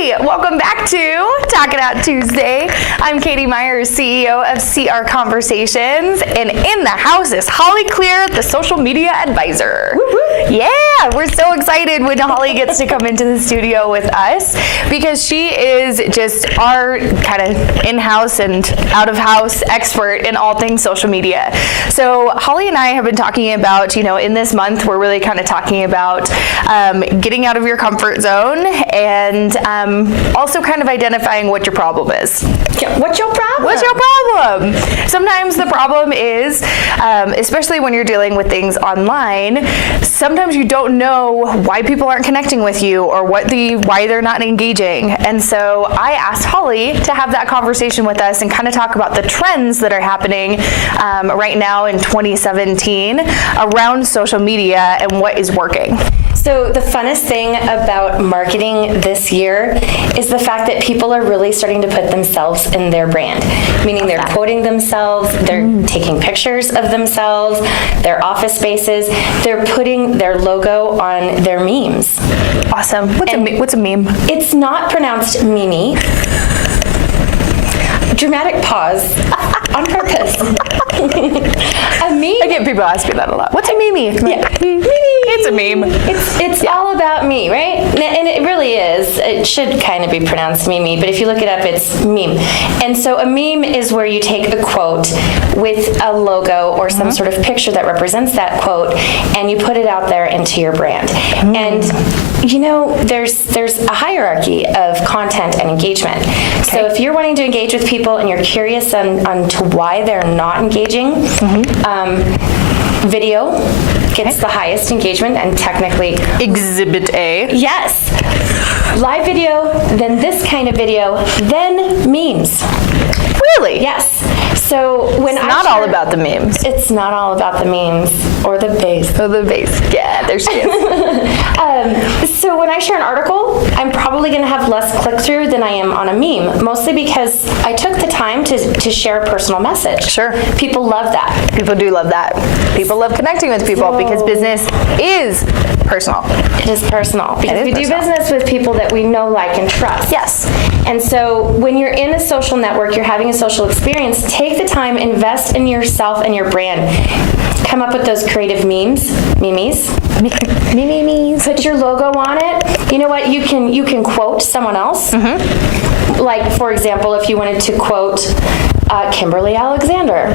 Hey, welcome back to Talk It Out Tuesday. I'm Katie Myers, CEO of CR Conversations, and in the house is Holly Clear, the social media advisor. Woo-hoo. Yeah, we're so excited when Holly gets to come into the studio with us because she is just our kind of in-house and out-of-house expert in all things social media. So Holly and I have been talking about, in this month, we're really kind of talking about getting out of your comfort zone and also kind of identifying what your problem is. What's your problem? What's your problem? Sometimes the problem is, especially when you're dealing with things online, sometimes you don't know why people aren't connecting with you or why they're not engaging. And so I asked Holly to have that conversation with us and kind of talk about the trends that are happening right now in 2017 around social media and what is working. So the funnest thing about marketing this year is the fact that people are really starting to put themselves in their brand, meaning they're quoting themselves, they're taking pictures of themselves, their office spaces, they're putting their logo on their memes. Awesome. What's a meme? It's not pronounced Mimi. Dramatic pause on purpose. A meme. I get people ask me that a lot. What's a meme? Yeah. Meme. It's a meme. It's all about me, right? And it really is. It should kind of be pronounced Mimi, but if you look it up, it's meme. And so a meme is where you take a quote with a logo or some sort of picture that represents that quote, and you put it out there into your brand. And there's a hierarchy of content and engagement. Okay. So if you're wanting to engage with people and you're curious on to why they're not engaging, video gets the highest engagement and technically Exhibit A. Yes. Live video, then this kind of video, then memes. Really? Yes. So when it's not all about the memes. It's not all about the memes or the base. Oh, the base. Yeah, there she is. So when I share an article, I'm probably going to have less click-through than I am on a meme, mostly because I took the time to share a personal message. Sure. People love that. People do love that. People love connecting with people because business is personal. It is personal because we do business with people that we know, like, and trust. Yes. And so when you're in a social network, you're having a social experience, take the time, invest in yourself and your brand. Come up with those creative memes. Put your logo on it. You know what? You can quote someone else. Like, for example, if you wanted to quote Kimberly Alexander,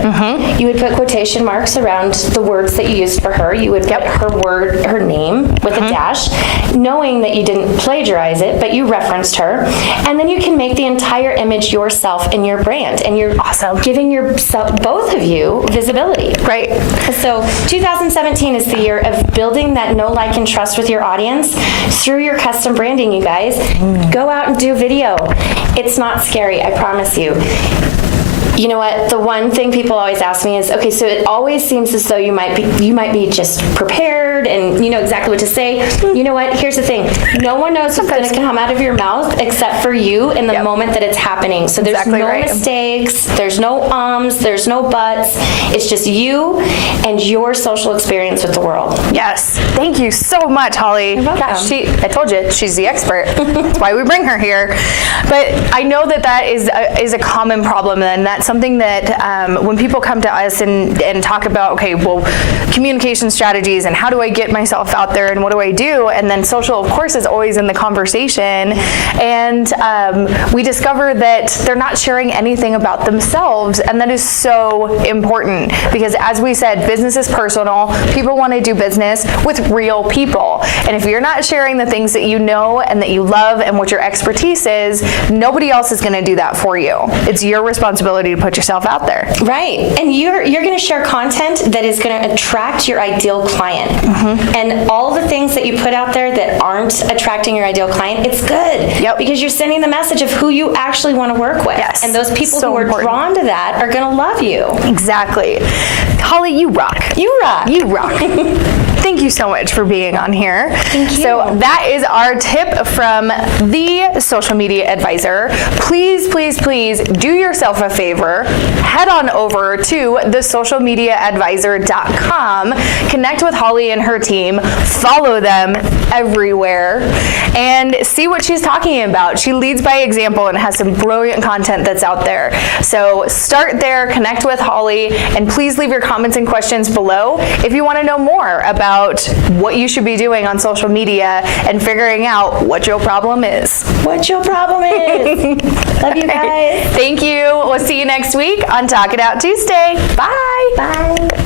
you would put quotation marks around the words that you used for her. You would put her name with a dash, knowing that you didn't plagiarize it, but you referenced her. And then you can make the entire image yourself in your brand, and you're giving yourself, both of you, visibility. Right. So 2017 is the year of building that know, like, and trust with your audience through your custom branding, you guys. Go out and do video. It's not scary, I promise you. You know what? The one thing people always ask me is, okay, so it always seems as though you might be just prepared and you know exactly what to say. You know what? Here's the thing. No one knows what's going to come out of your mouth except for you in the moment that it's happening. So there's no mistakes. There's no there's no buts. It's just you and your social experience with the world. Yes. Thank you so much, Holly. You're welcome. Gosh, I told you, she's the expert. That's why we bring her here. But I know that is a common problem, and that's something that when people come to us and talk about, okay, well, communication strategies and how do I get myself out there and what do I do? And then social, of course, is always in the conversation. And we discover that they're not sharing anything about themselves. And that is so important because, as we said, business is personal. People want to do business with real people. And if you're not sharing the things that you know and that you love and what your expertise is, nobody else is going to do that for you. It's your responsibility to put yourself out there. Right. And you're going to share content that is going to attract your ideal client. And all the things that you put out there that aren't attracting your ideal client, it's good. Yep. Because you're sending the message of who you actually want to work with. Yes. And those people who are drawn to that are going to love you. Exactly. Holly, you rock. You rock. You rock. Thank you so much for being on here. Thank you. So that is our tip from the social media advisor. Please, please, please do yourself a favor. Head on over to thesocialmediaadvisor.com. Connect with Holly and her team. Follow them everywhere and see what she's talking about. She leads by example and has some brilliant content that's out there. So start there, connect with Holly, and please leave your comments and questions below if you want to know more about what you should be doing on social media and figuring out what your problem is. What your problem is. Love you guys. Thank you. We'll see you next week on Talk It Out Tuesday. Bye. Bye.